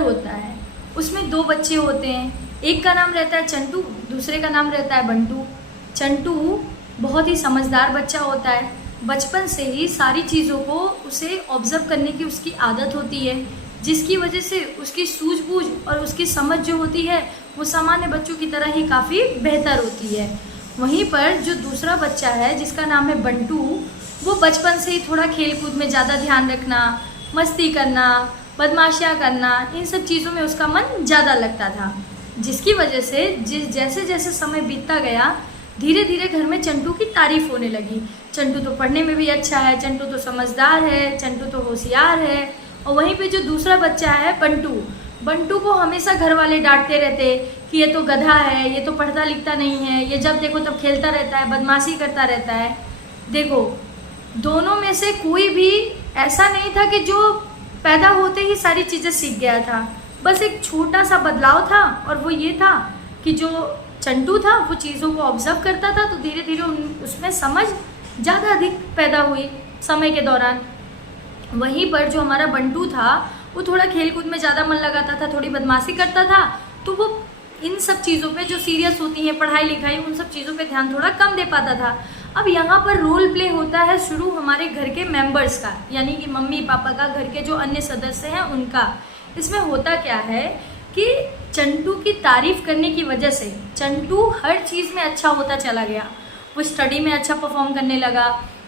घर होता है, उसमें 2 बच्चे होते हैं। एक का नाम रहता है चंटू, दूसरे का नाम रहता है बंटू। चंटू बहुत ही समझदार बच्चा होता है। बचपन से ही सारी चीज़ों को उसे ऑब्जर्व करने की उसकी आदत होती है, जिसकी वजह से उसकी सूझबूझ और उसकी समझ जो होती है वो सामान्य बच्चों की तरह ही काफ़ी बेहतर होती है। वहीं पर जो दूसरा बच्चा है जिसका नाम है बंटू, वो बचपन से ही थोड़ा खेल कूद में ज़्यादा ध्यान रखना, मस्ती करना, बदमाशियाँ करना, इन सब चीज़ों में उसका मन ज़्यादा लगता था, जिसकी वजह से जैसे जैसे समय बीतता गया धीरे धीरे घर में चंटू की तारीफ होने लगी। चंटू तो पढ़ने में भी अच्छा है, चंटू तो समझदार है, चंटू तो होशियार है। और वहीं पे जो दूसरा बच्चा है बंटू, बंटू को हमेशा घर वाले डांटते रहते कि ये तो गधा है, ये तो पढ़ता लिखता नहीं है, ये जब देखो तब खेलता रहता है, बदमाशी करता रहता है। देखो, दोनों में से कोई भी ऐसा नहीं था कि जो पैदा होते ही सारी चीज़ें सीख गया था। बस एक छोटा सा बदलाव था, और वो ये था कि जो चंटू था वो चीज़ों को ऑब्जर्व करता था, तो धीरे धीरे उसमें समझ ज़्यादा अधिक पैदा हुई समय के दौरान। वहीं पर जो हमारा बंटू था वो थोड़ा खेल कूद में ज़्यादा मन लगाता था, थोड़ी बदमाशी करता था, तो वो इन सब चीज़ों पे जो सीरियस होती हैं, पढ़ाई लिखाई, उन सब चीज़ों पे ध्यान थोड़ा कम दे पाता था। अब यहाँ पर रोल प्ले होता है शुरू हमारे घर के मेंबर्स का, यानी कि मम्मी पापा का, घर के जो अन्य सदस्य हैं उनका। इसमें होता क्या है कि चंटू की तारीफ करने की वजह से चंटू हर चीज़ में अच्छा होता चला गया। वो स्टडी में अच्छा परफॉर्म करने लगा,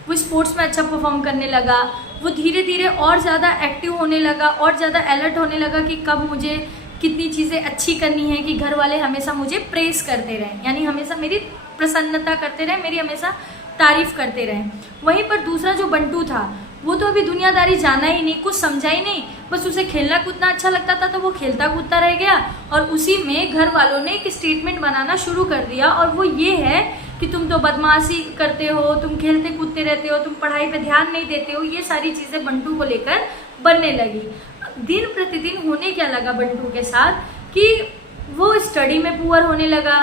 वो स्पोर्ट्स में अच्छा परफॉर्म करने लगा, वो धीरे धीरे और ज़्यादा एक्टिव होने लगा, और ज़्यादा अलर्ट होने लगा कि कब मुझे कितनी चीज़ें अच्छी करनी है, कि घर वाले हमेशा मुझे प्रेस करते रहें, यानी हमेशा मेरी प्रसन्नता करते रहें, मेरी हमेशा तारीफ करते रहें। वहीं पर दूसरा जो बंटू था वो तो अभी दुनियादारी जाना ही नहीं, कुछ समझा ही नहीं, बस उसे खेलना कूदना अच्छा लगता था तो वो खेलता कूदता रह गया। और उसी में घर वालों ने एक स्टेटमेंट बनाना शुरू कर दिया, और वो ये है कि तुम तो बदमाशी करते हो, तुम खेलते कूदते रहते हो, तुम पढ़ाई पे ध्यान नहीं देते हो। ये सारी चीज़ें बंटू को लेकर बनने लगी। दिन प्रतिदिन होने क्या लगा बंटू के साथ कि वो स्टडी में पुअर होने लगा,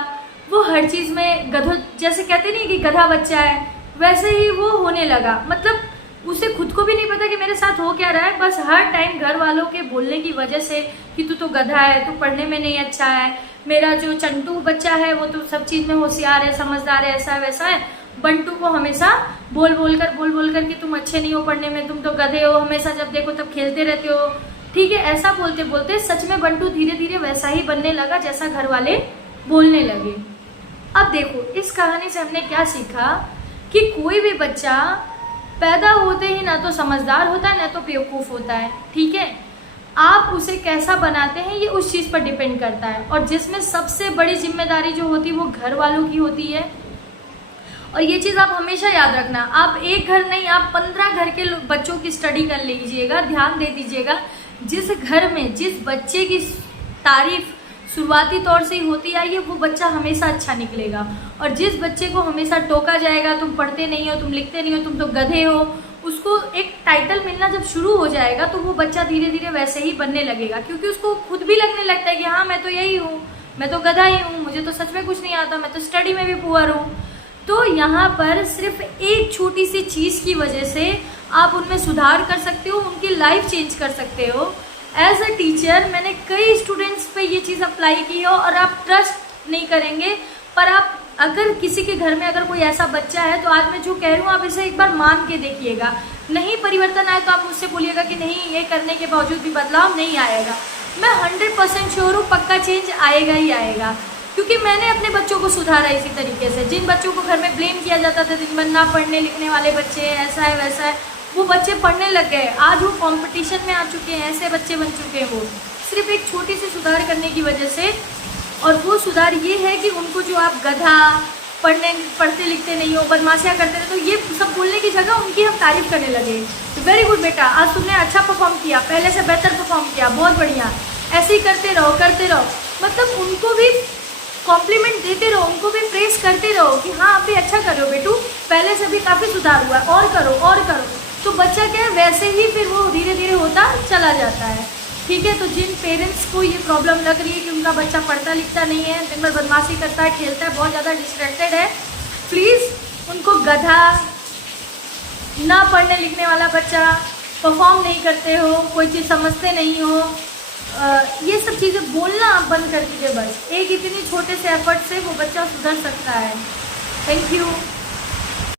वो हर चीज़ में गधो, जैसे कहते नहीं कि गधा बच्चा है, वैसे ही वो होने लगा। मतलब उसे खुद को भी नहीं पता कि मेरे साथ हो क्या रहा है, बस हर टाइम घर वालों के बोलने की वजह से कि तू तो गधा है, तू पढ़ने में नहीं अच्छा है, मेरा जो चंटू बच्चा है वो तो सब चीज़ में होशियार है, समझदार है, ऐसा है वैसा है। बंटू को हमेशा बोल बोल कर कि तुम अच्छे नहीं हो पढ़ने में, तुम तो गधे हो, हमेशा जब देखो तब खेलते रहते हो। ठीक है, ऐसा बोलते बोलते सच में बंटू धीरे धीरे वैसा ही बनने लगा जैसा घर वाले बोलने लगे। अब देखो, इस कहानी से हमने क्या सीखा कि कोई भी बच्चा पैदा होते ही ना तो समझदार होता है ना तो बेवकूफ़ होता है। ठीक है, आप उसे कैसा बनाते हैं ये उस चीज़ पर डिपेंड करता है, और जिसमें सबसे बड़ी जिम्मेदारी जो होती है वो घर वालों की होती है। और ये चीज़ आप हमेशा याद रखना, आप एक घर नहीं, आप 15 घर के बच्चों की स्टडी कर लीजिएगा, ध्यान दे दीजिएगा। जिस घर में जिस बच्चे की तारीफ शुरुआती तौर से ही होती आई है वो बच्चा हमेशा अच्छा निकलेगा, और जिस बच्चे को हमेशा टोका जाएगा, तुम पढ़ते नहीं हो, तुम लिखते नहीं हो, तुम तो गधे हो, उसको एक टाइटल मिलना जब शुरू हो जाएगा तो वो बच्चा धीरे धीरे वैसे ही बनने लगेगा, क्योंकि उसको खुद भी लगने लगता है कि हाँ मैं तो यही हूँ, मैं तो गधा ही हूँ, मुझे तो सच में कुछ नहीं आता, मैं तो स्टडी में भी पुअर हूँ। तो यहाँ पर सिर्फ एक छोटी सी चीज़ की वजह से आप उनमें सुधार कर सकते हो, उनकी लाइफ चेंज कर सकते हो। एज अ टीचर मैंने कई स्टूडेंट्स पे ये चीज़ अप्लाई की हो, और आप ट्रस्ट नहीं करेंगे, पर आप अगर किसी के घर में अगर कोई ऐसा बच्चा है तो आज मैं जो कह रही हूँ आप इसे एक बार मान के देखिएगा। नहीं परिवर्तन आए तो आप मुझसे बोलिएगा कि नहीं, ये करने के बावजूद भी बदलाव नहीं आएगा। मैं 100% श्योर हूँ पक्का चेंज आएगा ही आएगा, क्योंकि मैंने अपने बच्चों को सुधारा इसी तरीके से। जिन बच्चों को घर में ब्लेम किया जाता था, दिन भर ना पढ़ने लिखने वाले बच्चे, ऐसा है वैसा है, वो बच्चे पढ़ने लग गए, आज वो कंपटीशन में आ चुके हैं, ऐसे बच्चे बन चुके हैं वो सिर्फ एक छोटी सी सुधार करने की वजह से। और वो सुधार ये है कि उनको जो आप गधा, पढ़ते लिखते नहीं हो, बदमाशियाँ करते थे, तो ये सब बोलने की जगह उनकी हम तारीफ करने लगे। तो वेरी गुड बेटा, आज तुमने अच्छा परफॉर्म किया, पहले से बेहतर परफॉर्म किया, बहुत बढ़िया, ऐसे ही करते रहो करते रहो। मतलब उनको भी कॉम्प्लीमेंट देते रहो, उनको भी प्रेस करते रहो कि हाँ आप भी अच्छा कर रहे हो बेटू, पहले से भी काफ़ी सुधार हुआ है, और करो और करो। तो बच्चा क्या है वैसे ही फिर वो धीरे धीरे होता चला जाता है। ठीक है, तो जिन पेरेंट्स को ये प्रॉब्लम लग रही है कि उनका बच्चा पढ़ता लिखता नहीं है, दिन भर बदमाशी करता है, खेलता है, बहुत ज़्यादा डिस्ट्रैक्टेड है, प्लीज़ उनको गधा, ना पढ़ने लिखने वाला बच्चा, परफॉर्म नहीं करते हो, कोई चीज़ समझते नहीं हो, ये सब चीज़ें बोलना आप बंद कर दीजिए बस। एक इतनी छोटे से एफर्ट से वो बच्चा सुधर सकता है। Thank you.